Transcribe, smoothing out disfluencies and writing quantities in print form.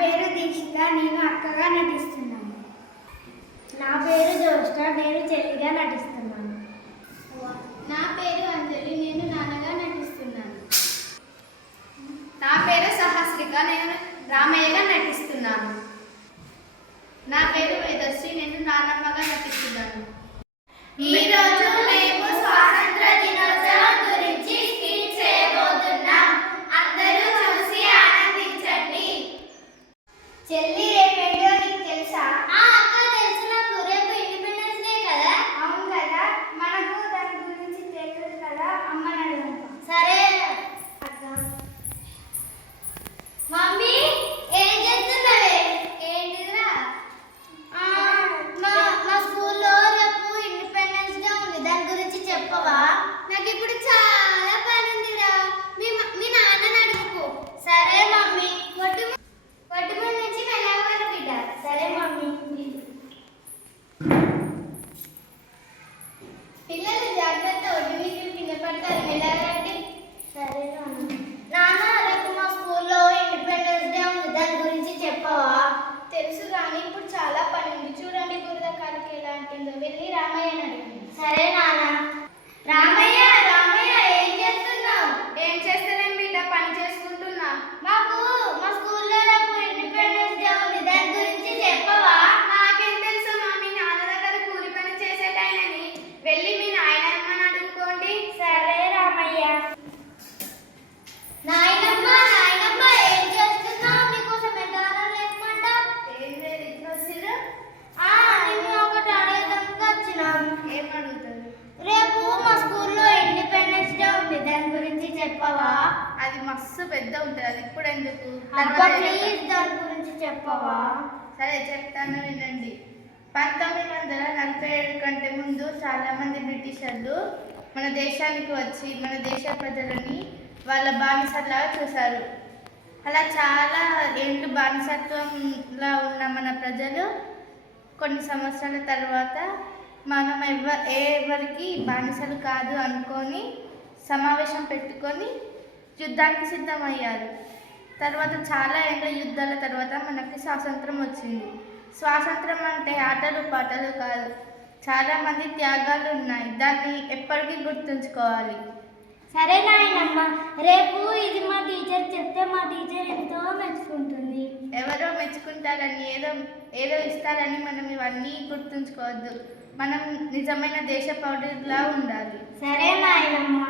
పేరు దీక్షిత, నేను అక్కగా నటిస్తున్నాను. నా పేరు జోష్ట, నేను చెల్లిగా నటిస్తున్నాను. నా పేరు అంజలి, నేను నాన్నగా నటిస్తున్నాను. నా పేరు సహస్రిక, నేను రామయ్యగా నటిస్తున్నాను. నా పేరు వేదశ్రీ, నేను నాన్నమ్మగా నటిస్తున్నాను. ఈరోజు మేము స్వాతంత్ర దినోత్సవం గురించి స్పీచ్ చేయబోతున్నాం. అందరూ చూసి ఆనందించండి. చెల్లి, రేపేంటో నీకు తెలుసా? అక్క తెలుసు నాకు. రేపు ఇండిపెండెన్స్ డే కదా. అవును కదా, మనకు దాని గురించి తెలియదు కదా, అమ్మని అడుగుతాం. సరే అక్క. మమ్మీ ఏం చేస్తున్నావే? ఏంటిదిరా? మా స్కూల్లో రేపు ఇండిపెండెన్స్ డే ఉంది, దాని గురించి చెప్పవా? నాకు ఇప్పుడు చాలా పని ఉందిరా. మీ నాన్నని అడుగు. సరే మమ్మీ. ఒడ్డుమూడి నుంచి వెళ్ళవాలి బిడ్డ. సరే మమ్మీ. పిల్లలు జాగ్రత్త, ఒడ్డు మీకు కింద పడతారు, వెళ్ళాలంటే. సరే నాన్న, రేపు మా స్కూల్లో ఇండిపెండెన్స్ డే ఉంది, దాని గురించి చెప్పవా? తెలుసు కానీ ఇప్పుడు చాలా పని ఉంది. చూడండి బురద కాలికి ఎలా అంటుందో. వెళ్ళి రామయ్యని అడిగింది. సరే నాన్న. రామయ్య, ఏం చేస్తున్నావు? ఏం చేస్తలేం బిడ్డ, పని చేసుకుంటున్నా. మా స్కూల్లో రేపు ఇండిపెండెన్స్ డే ఉంది, దాని గురించి చెప్పవా? నాకేం తెలుసు మా మీ నాన్న దగ్గర కూలి పని చేసేటాయనని. వెళ్ళి మీ నాయనమ్మని అడుగుకోండి. సరే రామయ్య. నాయనమ్మ, ఏం చేస్తున్నావు? నీకోసం ఎంతగానో లేకమంటావు. ఏం లేదు, ఇట్లా వచ్చిర్రు. నిన్ను ఒకటి అడగడానికి వచ్చినాం. ఏం అడుగుతారు? రేపు మా స్కూల్లో ఇండిపెండెన్స్ డే ఉంది, దాని గురించి చెప్పవా? అది మస్తు పెద్ద ఉంటుంది, అది ఇప్పుడు ఎందుకు? అబ్బా తర్వాత ప్లీజ్, చెప్తా. దాని గురించి చెప్పవా? సరే చెప్తాను, వినండి. 1947 కంటే ముందు చాలామంది బ్రిటిషర్లు మన దేశానికి వచ్చి మన దేశ ప్రజలని వాళ్ళ బానిసల్లాగా చూశారు. అలా చాలా ఏళ్ళు బానిసత్వంలో ఉన్న మన ప్రజలు కొన్ని సంవత్సరాల తర్వాత మనం ఎవరికి బానిసలు కాదు అనుకొని సమావేశం పెట్టుకొని యుద్ధానికి సిద్ధమయ్యారు. తర్వాత చాలా ఏళ్ళ యుద్ధాల తర్వాత మనకి స్వాతంత్రం వచ్చింది. స్వాతంత్రం అంటే ఆటలు పాటలు కాదు, చాలామంది త్యాగాలు ఉన్నాయి. దాన్ని ఎప్పటికీ గుర్తుంచుకోవాలి. సరే నాయనమ్మ, రేపు ఇది మా టీచర్ చెప్తే మా టీచర్ ఎంతో మెచ్చుకుంటుంది. ఎవరో మెచ్చుకుంటారని ఏదో ఇస్తారని మనం ఇవన్నీ గుర్తుంచుకోవద్దు. మనం నిజమైన దేశ పౌరులా ఉండాలి. సరే నాయనమ్మ.